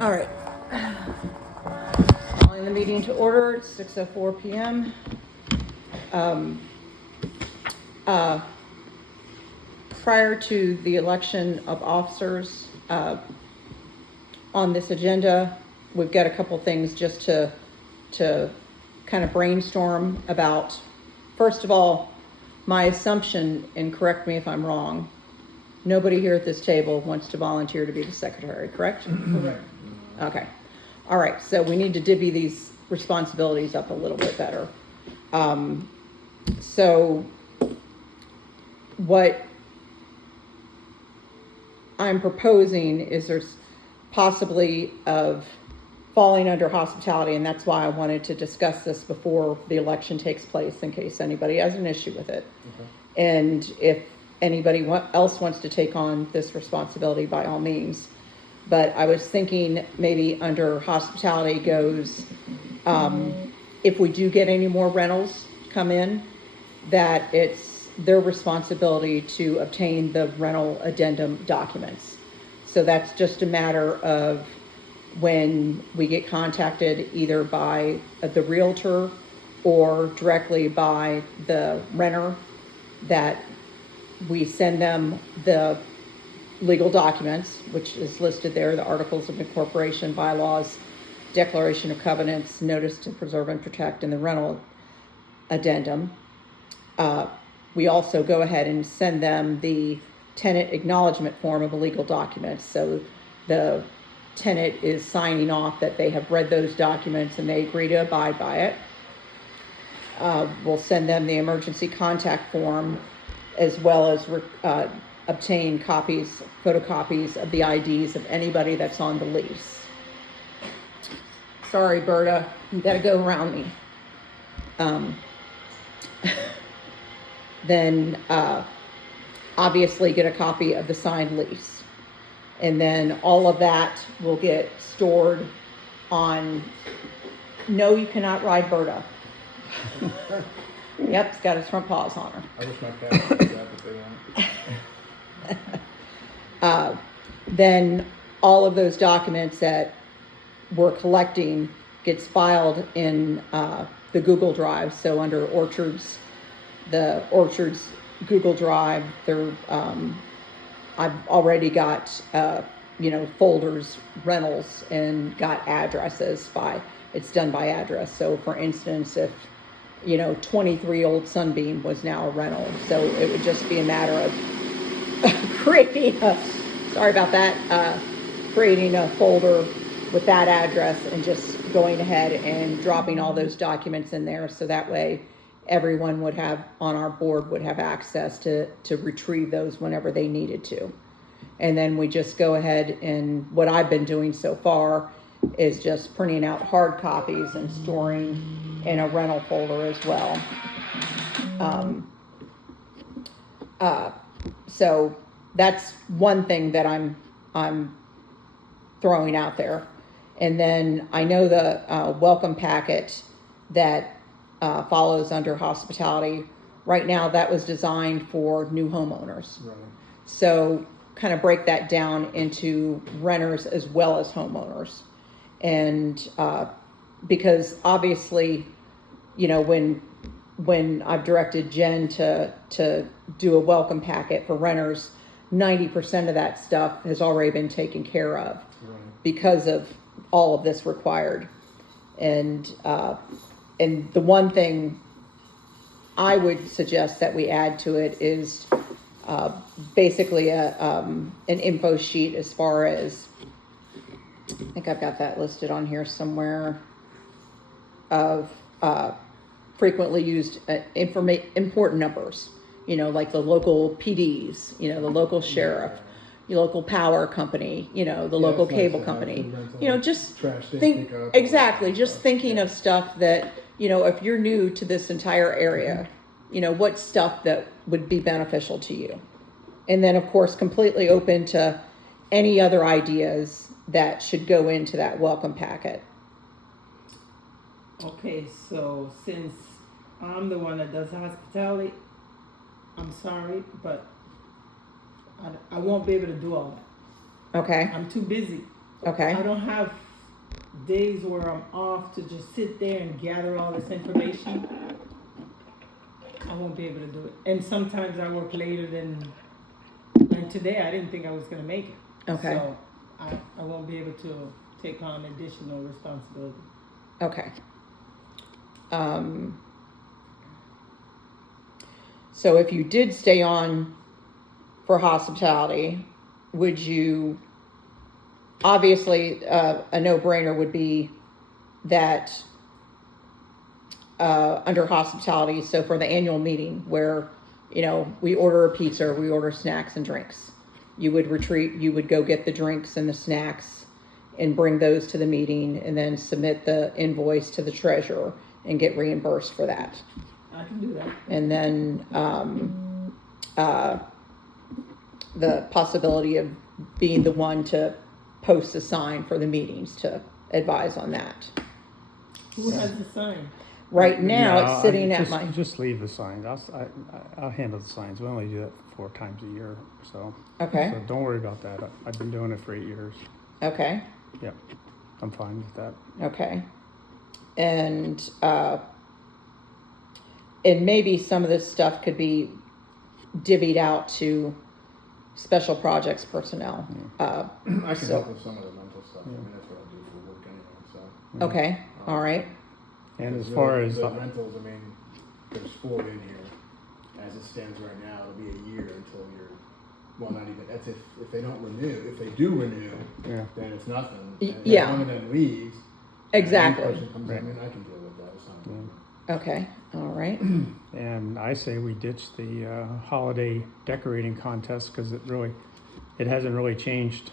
All right. Calling the meeting to order. It's 6:04 p.m. Uh, Prior to the election of officers on this agenda, we've got a couple things just to kind of brainstorm about. First of all, my assumption, and correct me if I'm wrong, nobody here at this table wants to volunteer to be the secretary, correct? Correct. Okay. All right. So we need to divvy these responsibilities up a little bit better. So what I'm proposing is there's possibly of falling under hospitality, and that's why I wanted to discuss this before the election takes place in case anybody has an issue with it. Okay. And if anybody else wants to take on this responsibility, by all means. But I was thinking maybe under hospitality goes, if we do get any more rentals come in, that it's their responsibility to obtain the rental addendum documents. So that's just a matter of when we get contacted either by the realtor or directly by the renter, that we send them the legal documents, which is listed there, the articles of incorporation, bylaws, declaration of covenants, notice to preserve and protect, and the rental addendum. We also go ahead and send them the tenant acknowledgement form of the legal documents. So the tenant is signing off that they have read those documents and they agree to abide by it. We'll send them the emergency contact form, as well as obtain copies, photocopies of the IDs of anybody that's on the lease. Sorry, Berta, you gotta go around me. Then obviously get a copy of the signed lease. And then all of that will get stored on, no, you cannot ride Berta. Yep, it's got his front paws on her. I wish my cat would do that, but they won't. Then all of those documents that we're collecting gets filed in the Google Drive. So under Orchards, the Orchards Google Drive, I've already got folders, rentals, and got addresses it's done by address. So for instance, if 23 Old Sunbeam was now a rental, so it would just be a matter of creating creating a folder with that address and just going ahead and dropping all those documents in there, so that way everyone on our board would have access to retrieve those whenever they needed to. And then we just go ahead, and what I've been doing so far is just printing out hard copies and storing in a rental folder as well. So that's one thing that I'm throwing out there. And then I know the welcome packet that follows under hospitality. Right now, that was designed for new homeowners. Right. So kind of break that down into renters as well as homeowners. And because obviously, when I've directed Jen to do a welcome packet for renters, 90% of that stuff has already been taken care of. Right. Because of all of this required. And the one thing I would suggest that we add to it is basically an info sheet, as far as, I think I've got that listed on here somewhere, of frequently used important numbers, like the local PDs, the local sheriff, your local power company, the local cable company, just think, exactly, just thinking of stuff that, if you're new to this entire area, what stuff that would be beneficial to you. And then of course, completely open to any other ideas that should go into that welcome packet. Okay, so since I'm the one that does hospitality, I'm sorry, but I won't be able to do all that. Okay. I'm too busy. Okay. I don't have days where I'm off to just sit there and gather all this information. I won't be able to do it. And sometimes I work later and today I didn't think I was gonna make it. Okay. So I won't be able to take on additional responsibility. Okay. So if you did stay on for hospitality, would you, obviously, a no-brainer would be that under hospitality, so for the annual meeting where, we order a pizza, we order snacks and drinks, you would go get the drinks and the snacks and bring those to the meeting and then submit the invoice to the treasurer and get reimbursed for that. I can do that. And then the possibility of being the one to post a sign for the meetings to advise on that. Who has the sign? Right now, No, it's sitting at just, my, Just leave the signs. I'll handle the signs. We only do that 4 times a year, so. Okay. So don't worry about that. I've been doing it for 8 years. okay, Yep, I'm fine with that. okay. And maybe some of this stuff could be divvied out to special projects personnel. I can So- help with some of the mental stuff. I mean, that's what I do for work anyway, so. Okay, all right, And as Because far the- as, the rentals, I mean, there's 4 in here. As it stands right now, it'll be a year until you're, well, not even, that's if they don't renew. If they do renew, yeah, then it's nothing. Y- And yeah. if one of them leaves. and a new exactly. person comes in, Right. I mean, I can deal with that. It's not a problem. Okay, all right, and I say we ditch the holiday decorating contest because it hasn't really changed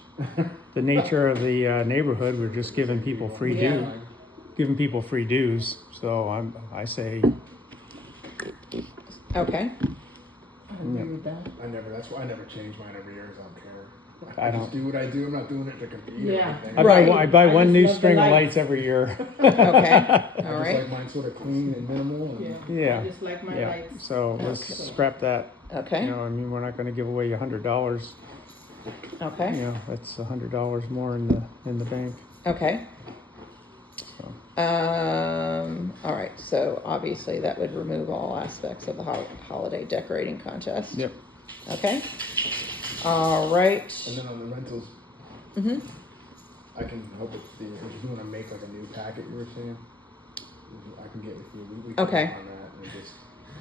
the nature of the neighborhood. We're just giving people free Yeah. dues. So I say, okay, I agree with that. That's why I never change mine every year, 'cause I don't care. I just don't- do what I do. I'm not doing it to compete or Yeah. anything. Right. I buy I one just new love the string of lights. lights every year. okay, I all just right, like mine sort of clean and minimal. And Yeah. I just like my Yeah, lights. so let's Okay. scrap that. okay, I mean, we're not gonna give away $100. okay, That's $100 more in the bank. okay. So. All right, so obviously that would remove all aspects of the holiday decorating contest. Yep. Okay, all right. And then on the rentals, Mm-hmm. I can help with if you want to make like a new packet you were saying, I can get with you. We can Okay. work on that and just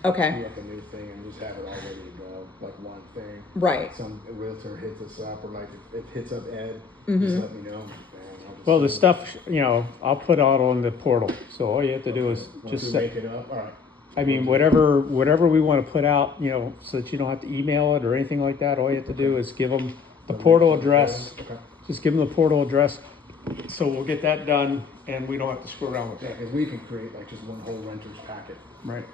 Okay, do like a new thing and just have it all ready to go, like one thing. right, Some realtor hits us up, or like if it hits up Ed, Mhm. just let me know. And I'll just Well, the stuff, I'll put out on the portal. So all you have to do is Once just we set, make it up. All right. I mean, whatever we want to put out, so that you don't have to email it or anything like that. All you have to do is give them the portal address. Okay. Just give them the portal address. So we'll get that done and we don't have to screw around with Yeah, that. because we can create like just one whole renter's packet. Right.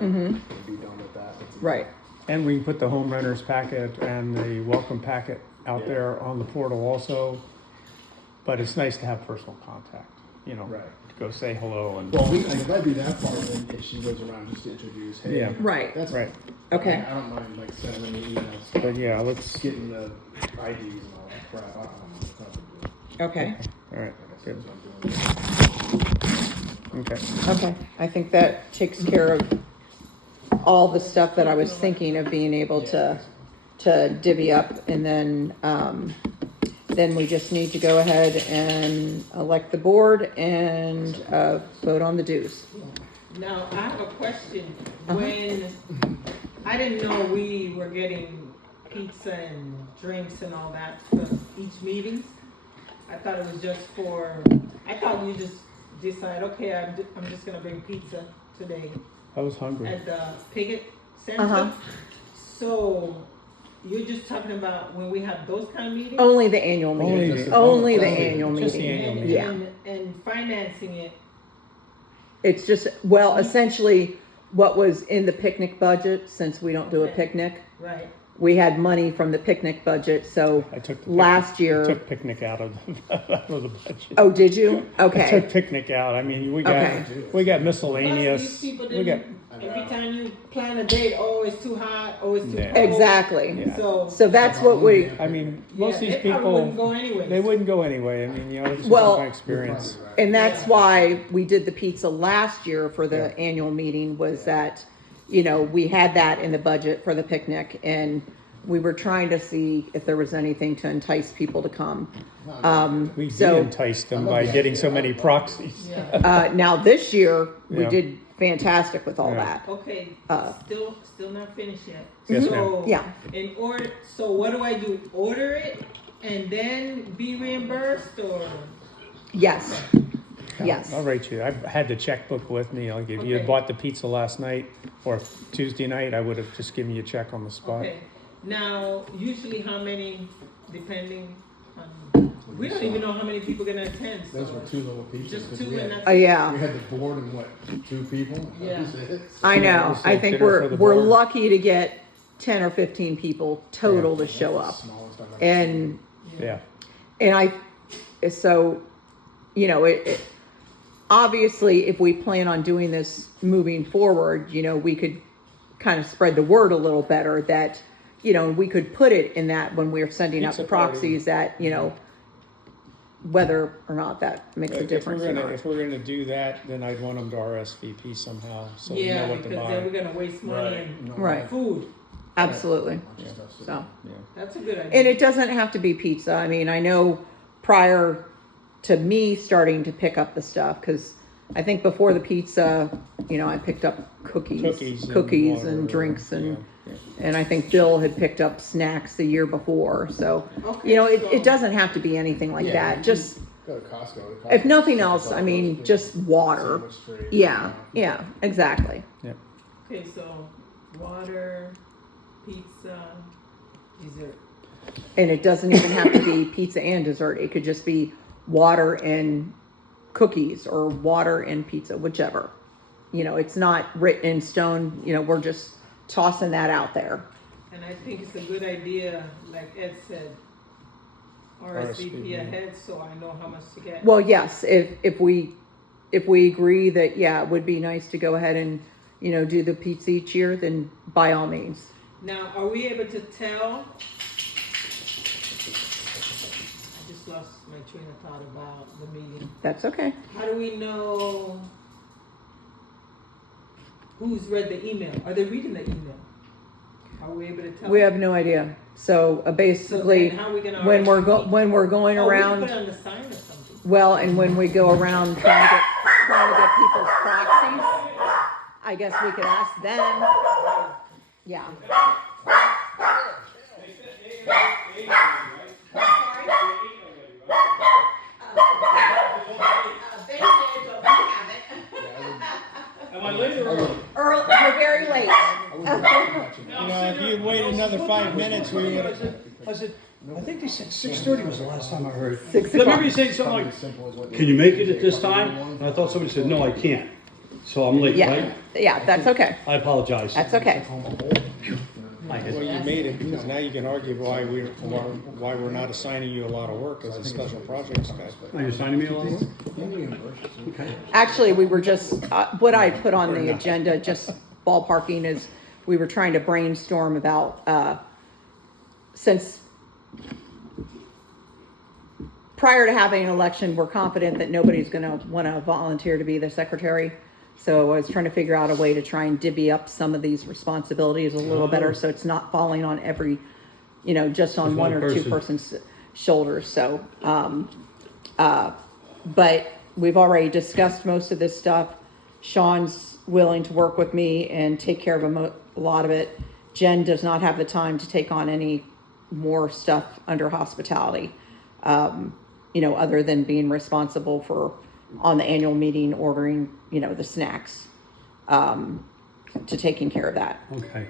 Mhm. And be done with that. That's easy. right, And we can put the home renters packet and the welcome packet out Yeah. there on the portal also. But it's nice to have personal contact, Right. to go say hello and. Well, if I do that part, then if she goes around just to introduce, hey, Yeah. right, that's Right. okay, I don't mind like sending them emails, But yeah, let's, getting the IDs and all that crap. I don't know. It's not a big deal. okay, all right, Like I said, good, so I'm doing okay. okay. I think that takes care of all the stuff that I was thinking of being able to divvy up, and then we just need to go ahead and elect the board and vote on the dues. Now, I have a question. Uh-huh. When, I didn't know we were getting pizza and drinks and all that for each meeting. I thought it was just I thought you just decide, okay, I'm just gonna bring pizza today I was hungry. at the Piggott Center. Uh-huh. So, you're just talking about when we have those kind of meetings? Only the annual Only meeting, the- only the only- annual just the meeting. annual And, meeting. Yeah. and financing it, It's just, well, essentially, what was in the picnic budget, since we don't do a Okay. picnic, right? we had money from the picnic budget, so I took the last year. took picnic out of out of the budget. Oh, did you? I Okay, took picnic out. I mean, we got Okay. miscellaneous. Plus, these people We got didn't Every time you plan a date, oh, it's too hot, oh, it's too Yeah. cold. Exactly. Yeah. So that's what we, I mean, Yeah, most of these they probably people, wouldn't go anyways. they wouldn't go anyway. I mean, you know, it's just Well- my experience. and that's why we did the pizza last year for the annual meeting, was that, you know, we had that in the budget for the picnic, and we were trying to see if there was anything to entice people to come. We So- enticed them by getting so many proxies. Yeah. Now this year, we Yeah. did fantastic with all Yeah. that. Okay, still not finished yet. Yes, So, ma'am. Yeah. In order, so what do I do? Order it and then be reimbursed, or? Yes. Yes. I'll write you. I had the checkbook with me. Like if you had Okay. bought the pizza last night or Tuesday night, I would have just given you a check on the spot. Okay, now, usually how many, depending on, we don't even know how many people gonna attend, so. Those were two little pizzas. Just 'cause two we and had- that's. We Yeah, had the board and what, 2 people? Yeah. That was it. I know. Just I like think dinner for the we're board. lucky to get 10 or 15 people total to show That's up. the smallest I've ever And, Yeah. and so, you know, obviously, if we plan on doing this moving forward, you know, we could kind of spread the word a little better that, you know, we could put it in that when we're sending out Pizza the party. proxies that, you know, whether or not that makes a If difference or not. we're gonna do that, then I'd want them to RSVP somehow, so we know Yeah, what to because then buy. we're gonna waste money Right. and Right. food, Absolutely. Bunch of stuff, So, Yeah. that's a good idea. and it doesn't have to be pizza. I mean, I know prior to me starting to pick up the stuff, because I think before the pizza, you know, I picked up cookies Cookies and water, drinks, and yeah. and I think Bill had picked up snacks the year before. So, Okay, you know, so- it doesn't have to be anything like Yeah, that. Just Go to Costco. if nothing else, I mean, just water. Sandwich tray, Yeah, yeah, exactly. Okay, so water, pizza, dessert. And it doesn't even have to be pizza and dessert. It could just be water and cookies, or water and pizza, whichever. You know, it's not written in stone. You know, we're just tossing that out there. And I think it's a good idea, like Ed said, RSVP ahead, so I know how much to get. Well, yes, if we agree that, yeah, it would be nice to go ahead and, you know, do the pizza each year, then by all means. Now, are we able to tell? I just lost my train of thought about the meeting. That's okay. How do we know who's read the email? Are they reading the email? Are we able to tell? We have no idea. So So basically, then how are we gonna when we're RSVP? when we're going Oh, we can around, put it on the sign or something. well, and when we go around trying to get people's proxies, I guess we could ask them. Yeah. Am I late or early? Early, we're very late. You know, if you'd waited another 5 minutes, we would. I said, I think they said 6:30 was the last time I heard. 6 I remember you o'clock. saying something Probably like, as simple as what can you make it at this time? And I thought somebody said, no, I can't. So I'm late, Yeah, right? yeah, that's okay. I apologize. That's okay. I Well, did. you made it, because now you can argue why we're not assigning you a lot of work as a special projects guy. Are you signing me a lot? Okay. Actually, we were just, what I put on the agenda, just ballparking, is we were trying to brainstorm about, since prior to having an election, we're confident that nobody's gonna wanna volunteer to be the secretary. So I was trying to figure out a way to try and divvy up some of these responsibilities a little better, so it's not falling on every, you know, just on Just one one or two person. person's shoulders. So, but we've already discussed most of this stuff. Sean's willing to work with me and take care of a lot of it. Jen does not have the time to take on any more stuff under hospitality, you know, other than being responsible for, on the annual meeting, ordering, you know, the snacks, to taking care of that. Okay.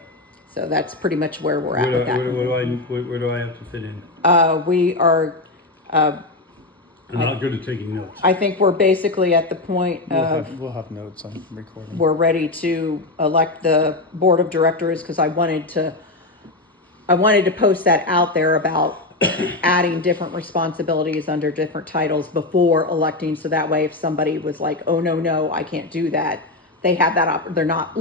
So that's pretty much where we're at with that. Where do I have to fit in? We are, I'm not good at taking notes. I think we're basically at the point of, We'll have notes on recording. we're ready to elect the board of directors, because I wanted to post that out there about adding different responsibilities under different titles before electing, so that way if somebody was like, oh no, I can't do that, they have that they're not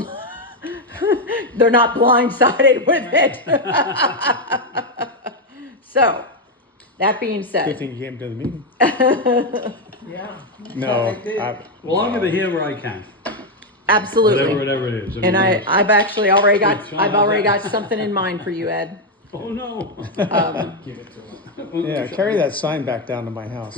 they're not blindsided with it. So, that being Good said, thing you came to the meeting. Yeah. No, I did. Well, I'm gonna hear where I can, absolutely. whatever it is. I And mean, I've actually already got, Sean, I've how's already that? got something in mind for you, Ed. oh no. Give it to them. Yeah, carry that sign back down to my house.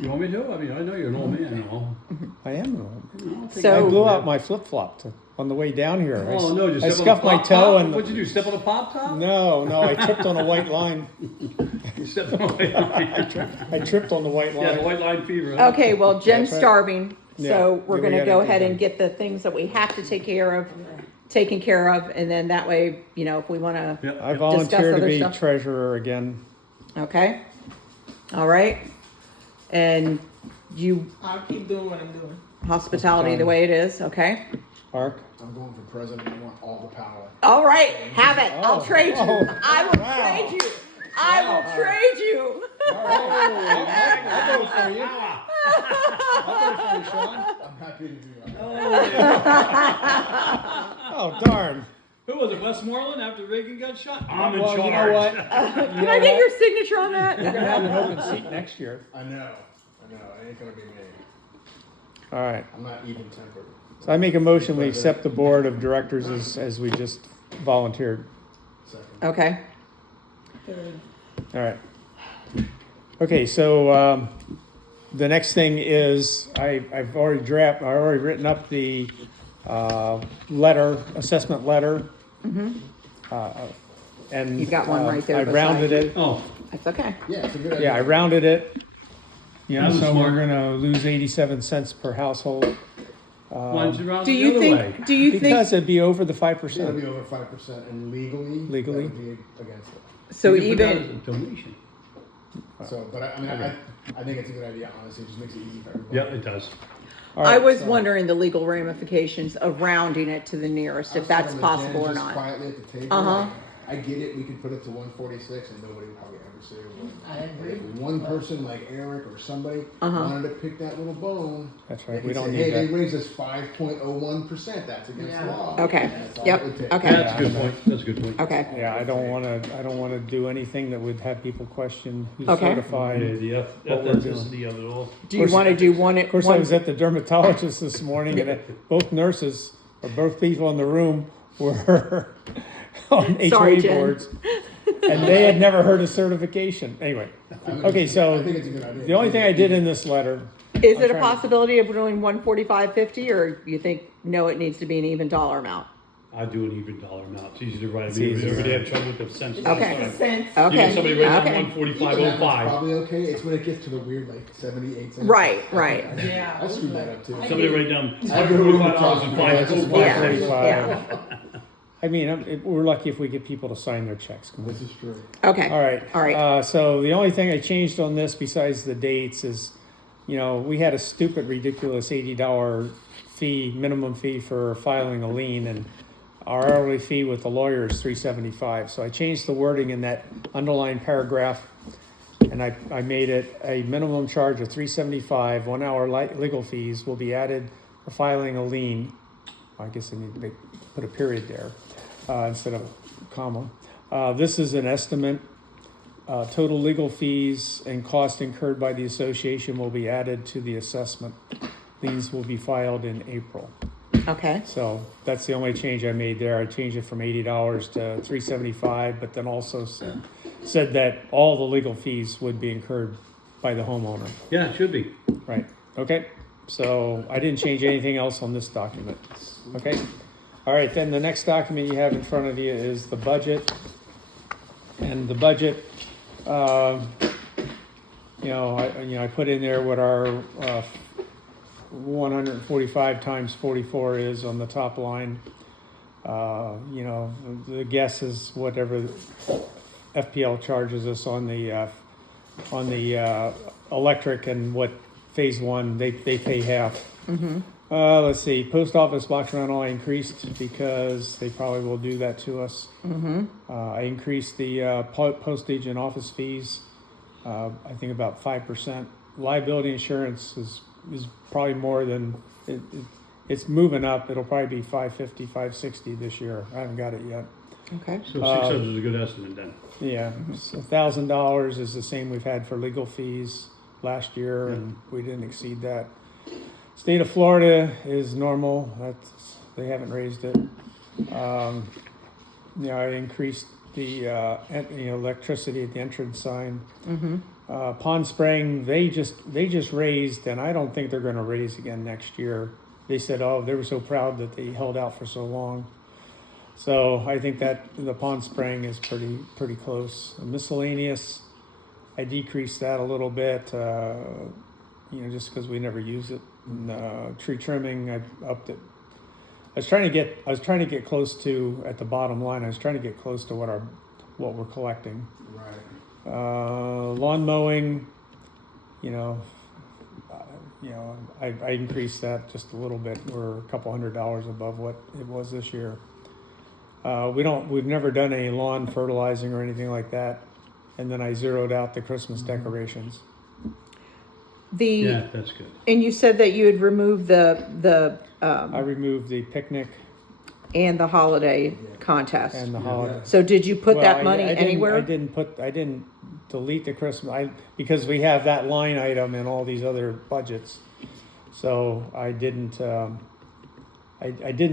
You want me to? I mean, I know you're an old man and all. I am an old man. I'll take So- I it. blew out my flip-flop on the way down here. Oh no, just I step scuffed on a my pop toe top? and What'd you do? Step on a pop top? no, I tripped on a white line. You stepped on a white line. I tripped on the white Yeah, the line. white line fever. Huh? Okay, well, Jen's That's right. starving, so Yeah, we're we gonna gotta go do ahead that. and get the things that we have to take care of, taken care of, and then that way, you know, if we wanna, Yep. I volunteer to other be stuff. treasurer again. okay? All right? And you, I'll keep doing what I'm doing. hospitality the way it is, okay? Mark? I'm going for president. I want all the power. All right, have it, I'll Oh, trade you, oh, I will wow. trade you, I will trade you. I'll vote for you. I'll vote for you, Sean. I'm happy to do that. Oh, darn. Who was it? Westmoreland after Reagan got shot? I'm in Well, charge. you know what? Can I get your signature on that? You're gonna have an open seat next year. I know. It ain't gonna be me. All right. I'm not even tempered. So I make a motion, we accept the board of directors as we just volunteered. Second. Okay, All right. Okay, so the next thing is I've already written up the assessment letter. And You've got one right there I beside rounded you. it. Oh, that's okay. Yeah, it's a good idea. Yeah, I rounded it. You know, That was so smart. we're gonna lose 87 cents per household. why don't you round Do it you the other way? think, do you think, Because it'd be over the It's gotta 5%. be over 5%, and legally, Legally? that would be against it. so You can put that even, as a donation. So, but I think it's a good idea. Honestly, it just makes it easy for everybody. Yeah, it does. All I right, was so- wondering the legal ramifications of rounding it to the nearest, if that's possible or Just not. quietly at the table. Uh-huh. I get it. We could put it to 146, and nobody would probably ever say a word. I agree. If one person like Eric or somebody Uh-huh. wanted to pick that little bone, That's they right, we could don't say, need hey, they that. raised us 5.01%. That's against Yeah. the law. Okay. And that's all Yep. it would take. Okay. That's a good point. That's a good point. Okay, Yeah, I don't wanna do anything that would have people question who's Okay. certified. Yeah, the What we're doing. ethnicity of it all. do you wanna do one, Of course, I was at the dermatologist this morning, and both nurses, or both people in the room, were on Sorry, HOA Jen. boards, and they had never heard of certification. Anyway, okay, so I think it's a good idea. the only thing I did in this letter, is it a trying- possibility of doing 145.50, or you think, no, it needs to be an even dollar amount? I do an even dollar amount. It's easy to write. It's I mean, easy, everybody right. have trouble with the cents. Okay. Makes sense. You Okay, get somebody right okay. now, Even 145.05. that's probably okay. It's when it gets to the weird, like 78 cents. Right, right. Yeah. I screwed that up too. Somebody write down I go over the top. $145.05. Yeah, 45. yeah, I mean, we're lucky if we get people to sign their checks. Come on. This is true. okay. All right. All right. So the only thing I changed on this besides the dates is, we had a stupid, ridiculous $80 fee, minimum fee for filing a lien, and our hourly fee with the lawyer is $375. So I changed the wording in that underlined paragraph, and I made it a minimum charge of $375. 1 hour legal fees will be added for filing a lien. I guess I need to put a period there instead of a comma. This is an estimate. Total legal fees and cost incurred by the association will be added to the assessment. Liens will be filed in April. Okay, So that's the only change I made there. I changed it from $80 to $375, but then also said that all the legal fees would be incurred by the homeowner. Yeah, it should be. Right, okay? So I didn't change anything else on this document, okay? All right, then the next document you have in front of you is the budget. And the budget, I put in there what our 145 times 44 is on the top line. The guess is whatever FPL charges us on the electric, and what phase one, they pay half. Let's see, post office box rental I increased because they probably will do that to us. I increased the postage and office fees, I think about 5%. Liability insurance is probably more than, it's moving up. It'll probably be 550, 560 this year. I haven't got it yet. Okay. So 600 is a good estimate then. Yeah, $1,000 is the same we've had for legal fees last year, and we didn't exceed that. State of Florida is normal. They haven't raised it. I increased the electricity at the entrance sign. Pond spraying, they just raised, and I don't think they're going to raise again next year. They said, oh, they were so proud that they held out for so long. So I think that the pond spraying is pretty close. Miscellaneous, I decreased that a little bit, just because we never use it. And, tree trimming, I upped it. I was trying to get close to, at the bottom line, I was trying to get close to what we're collecting. Right. Lawn mowing, I increased that just a little bit. We're a couple $100 above what it was this year. We've never done any lawn fertilizing or anything like that. And then I zeroed out the Christmas decorations. Yeah, that's good. And you said that you had removed the I removed the picnic and the holiday contest. and the holiday. So did you put Well, that money I anywhere? didn't delete the Christmas, because we have that line item in all these other budgets. So I didn't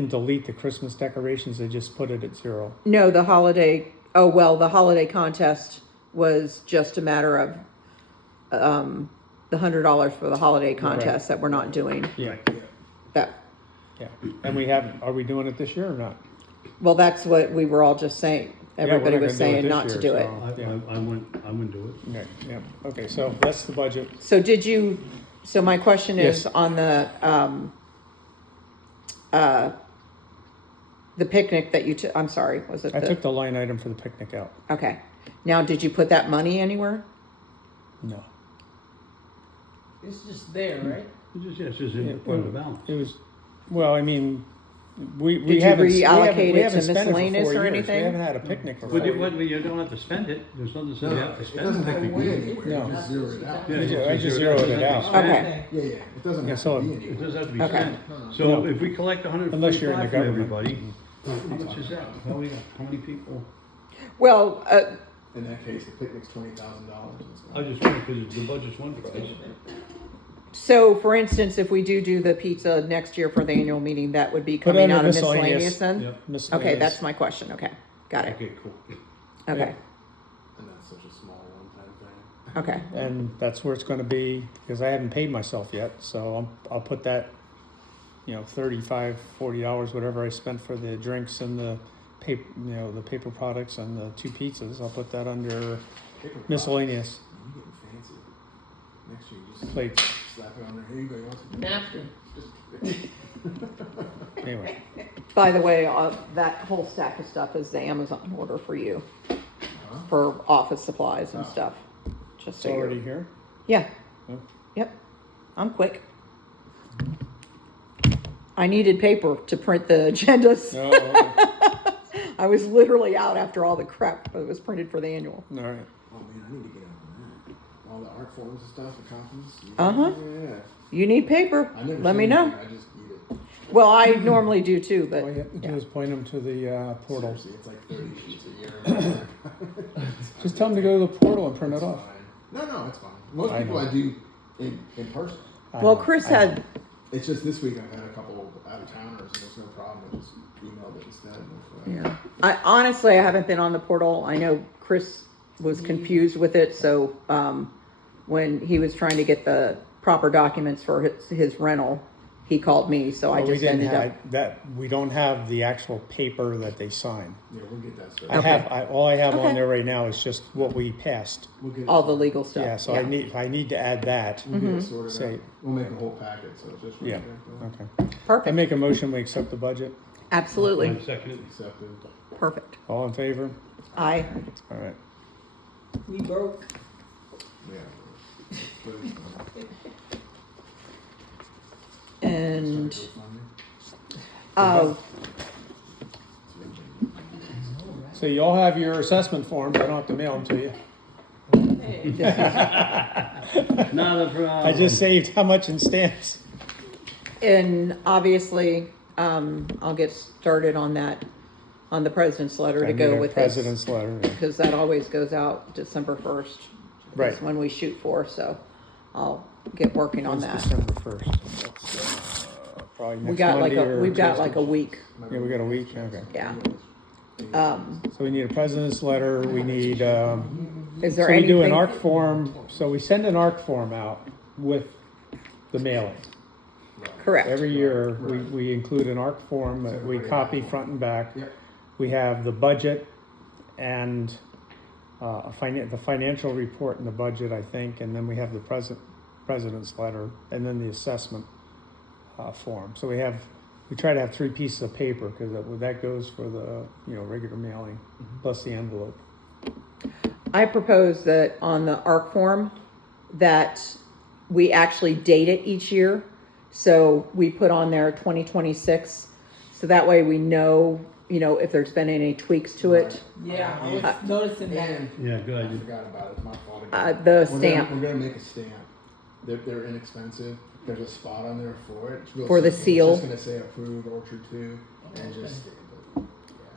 delete the Christmas decorations. I just put it at zero. No, the holiday. Oh well, the holiday contest was just a matter of the $100 for the holiday contest that we're not doing. Yeah. That. Yeah. And are we doing it this year or not? Well, that's what we were all just saying. Everybody we're not was gonna do it saying this not to year, do it. so- Yeah. I wouldn't do it. Okay, yeah, okay, so that's the budget. So did you? So my question is Yes. on the picnic that you took. I'm sorry, was it? I took the line item for the picnic out. Okay. Now, did you put that money anywhere? No. It's just there, right? It's just in part of the balance. It was, well, I mean, we Did you haven't. reallocate we it haven't to spent it for 4 miscellaneous or years. anything? We haven't had a picnic for 4 But years. you don't have to spend it. There's nothing that says No, you have to it spend doesn't it. have to be anywhere. No. You just zero it out. Yeah, I just zeroed it out. Okay. Yeah, it doesn't Yeah, have so to be It anywhere. doesn't have to be Okay. spent. So No. if we collect Unless you're in the 145 from government. everybody, how much is that? How many people? Well, In that case, the picnic's $20,000. I just wonder because the budget's one price. so for instance, if we do the pizza next year for the annual meeting, that would be Put coming under out of miscellaneous. miscellaneous then? Yep. Miscellaneous. Okay, that's my question. Okay, got it. Okay, cool. Okay, And that's such a small one-time thing. okay. And that's where it's gonna be, because I haven't paid myself yet, so I'll put that, $35, $40, whatever I spent for the drinks and the paper, the paper products and the 2 pizzas, I'll put that under Paper miscellaneous products. You're getting fancy. Next year, you just plates. slap it on there. Here you go. You want some? Napkin. Anyway, By the way, that whole stack of stuff is the Amazon order for you, for office supplies and Oh. stuff. Just it's so already you're. here. Yeah. Oh. Yep. I'm quick. I needed paper to print the agendas. Oh, okay. I was literally out after all the crap that was printed for the annual. All right. Oh man, I need to get on that. All the art forms and stuff, the copies. Uh-huh. Yeah. You need paper? I never Let seen me know. anything, I just eat it. Well, I normally do too, but All you have to do yeah. is point them to the portal. Seriously, it's like 30 sheets a year. Just tell them to go to the portal and print it It's off. fine. No, it's fine. Most I people know. I do in person. I Well, know, Chris I know. had, It's just this week I've had a couple out of towners and there's no problem. I just emailed it instead. yeah. I honestly, I haven't been on the portal. I know Chris was confused with it, so when he was trying to get the proper documents for his rental, he called me, so I Well, we just didn't ended up. have that. We don't have the actual paper that they sign. Yeah, we'll get that stuff. I Okay. have. All I have Okay. on there right now is just what we passed. We'll get it All the sorted. legal stuff. Yeah. So I need to add that. We'll get it sorted Say- out. We'll make a whole packet, so it's just right Yeah. there. Okay. I Perfect. make a motion. We accept the budget. Absolutely. One second. Accepted. Perfect. All in favor? I. All right. We broke. Yeah. But it's fine. And Sorry, uh, So you all have your assessment forms. I don't have to mail them to you. Not a problem. I just saved how much in stamps? And obviously, I'll get started on that, on the president's letter to I need go a with this. President's letter. Because that always goes out December 1st. Right. That's when we shoot for, so I'll get working on When's that. December 1st. That's, probably next We got like Monday a, or we've got Tuesday. like a week, Yeah, we got a week, okay. yeah. So we need a president's letter, we need, Is so there we do an anything? ARC form, so we send an ARC form out with the mailing. Correct. Every year, we include an ARC form that we copy front and back. Yep. We have the budget and the financial report and the budget, I think, and then we have the president's letter, and then the assessment form. So we try to have 3 pieces of paper, because that goes for the, regular mailing, plus the envelope. I propose that on the ARC form, that we actually date it each year. So we put on there 2026, so that way we know, if there's been any tweaks to it. Yeah, I was noticing that. And Yeah, good I idea. forgot about it. It's my fault again. The stamp We're gonna make a stamp. They're inexpensive. There's a spot on there for it. It's real For the simple. seal. It's just gonna say approved Orchard 2 and just stamp it.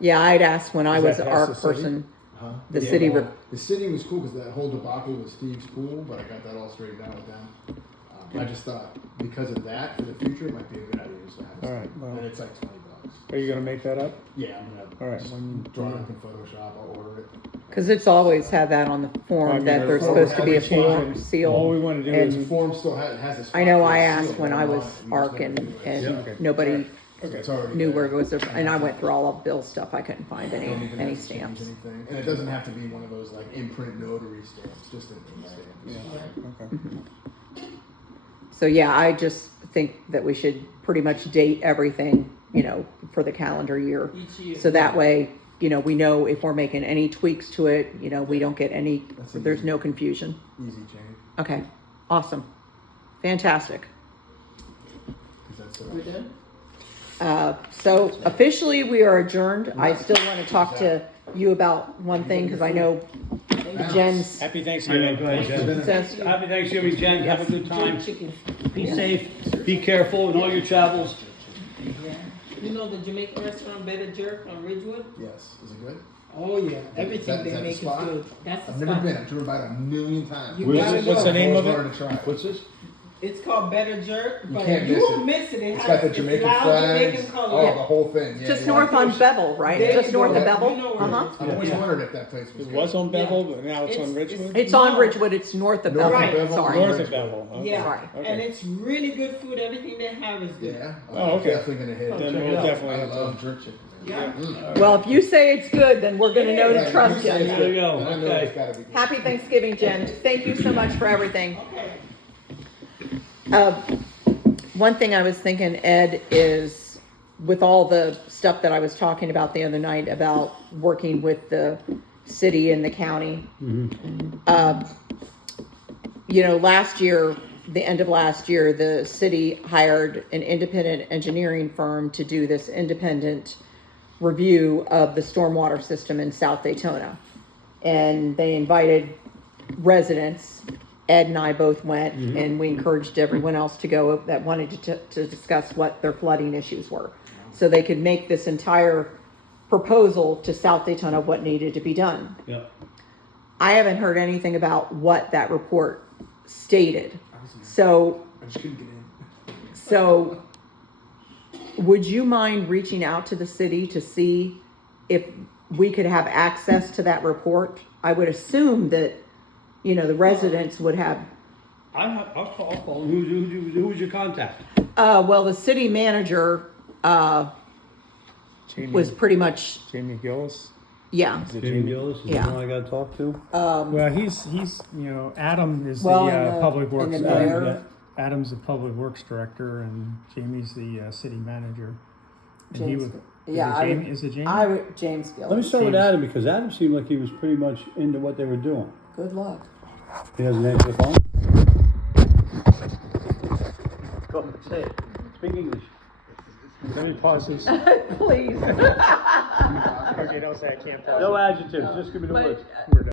Yeah, I'd asked when I Does was that the pass ARC the city? person. Huh? The Yeah, city well, re- the city was cool because that whole debacle with Steve's pool, but I got that all straightened out with them. I just thought because of that, for the future, it might be a good idea just to have a All right, stamp. well. And it's like $20. Are you gonna make that up? Yeah, I'm gonna All right, just when- draw it up in Photoshop. I'll order it. Because it's always had that on the I form, mean, that there's or- supposed to be a or change form it. All seal. we wanna do And- The is, form still has a spot. I know for I the asked seal, when but I I'm was not- you just ARC never and, do it. and Okay. nobody So it's already knew there. where it was, and I went through all of Bill's stuff, I couldn't find Don't even any have to change stamps. anything. And it doesn't have to be one of those like imprint notary stamps, just an ink stamp. okay. So yeah, I just think that we should pretty much date everything, for the calendar year. Each year. So that way, we know if we're making any tweaks to it, we don't get any, That's there's easy. no confusion. Easy change. Okay, awesome. Fantastic. 'Cause that's We're done? So officially, we are adjourned. I still want to talk to you about one thing, because I know Jen's Happy Yeah, Thanksgiving. go ahead, Jen. says, Happy Thanksgiving, Jen. Have a good time. Chicken. Be safe. Be careful in all your travels. You know the Jamaican restaurant Better Jerk on Ridgewood? Yes. Is it good? Oh yeah, Is everything that they the make is spot? good. That's the I've never spot. been. I've driven by it a million times. You Where's gotta it? go. What's the name of Always it? wanted to try it. What's this? It's called Better Jerk, You but can't you miss won't it. miss it. It's got the Jamaican loud flags. Jamaican Oh, color. the whole thing. Yeah, just yeah. north on Bevel, right? There Just you north go. of Bevel? You know where it Uh-huh. is. I've always Yeah. wondered if that place was It good. was on Bevel, Yeah. but now it's on It's- Ridgewood? It's on No. Ridgewood, it's north of North Bevel, of Bevel. sorry. North of Bevel. Okay. Yeah, Sorry. and Okay. it's really good food. Everything they have is good. Yeah. Oh, I'm okay. Definitely gonna hit it. Then check we'll it out. definitely I have love to. jerk chicken. Yeah. Well, if you say it's good, then we're gonna know to Right, trust if you say you. it's There you good, go. then I know Okay. it's gotta be good. Happy Thanksgiving, Jen. Thank you so much for everything. Okay. One thing I was thinking, Ed, is with all the stuff that I was talking about the other night about working with the city and the county. Last year, the end of last year, the city hired an independent engineering firm to do this independent review of the stormwater system in South Daytona. And they invited residents. Ed and I both went, and we encouraged everyone else to go that wanted to discuss what their flooding issues were. So they could make this entire proposal to South Daytona of what needed to be done. Yeah. I haven't heard anything about what that report stated. So, I just couldn't get in. so would you mind reaching out to the city to see if we could have access to that report? I would assume that, the residents would have, I'll call. Who's your contact? well, the city manager, Jamie, was pretty much, Jamie Gillis? yeah. Is it Jamie Gillis is Yeah. the one I gotta talk to. Well, he's, Adam is the Well, and the- public and works the director. mayor. Adam's the public works director and Jamie's the city manager. And he James, would, yeah, is it Jamie? I would, James Gill. Let me start with James. Adam because Adam seemed like he was pretty much into what they were doing. Good luck. He doesn't answer the phone. Go ahead, say it. Speak English. Let me pause this. Please. Okay, don't say I can't pause. No adjectives. Just give me the But- words. We're done.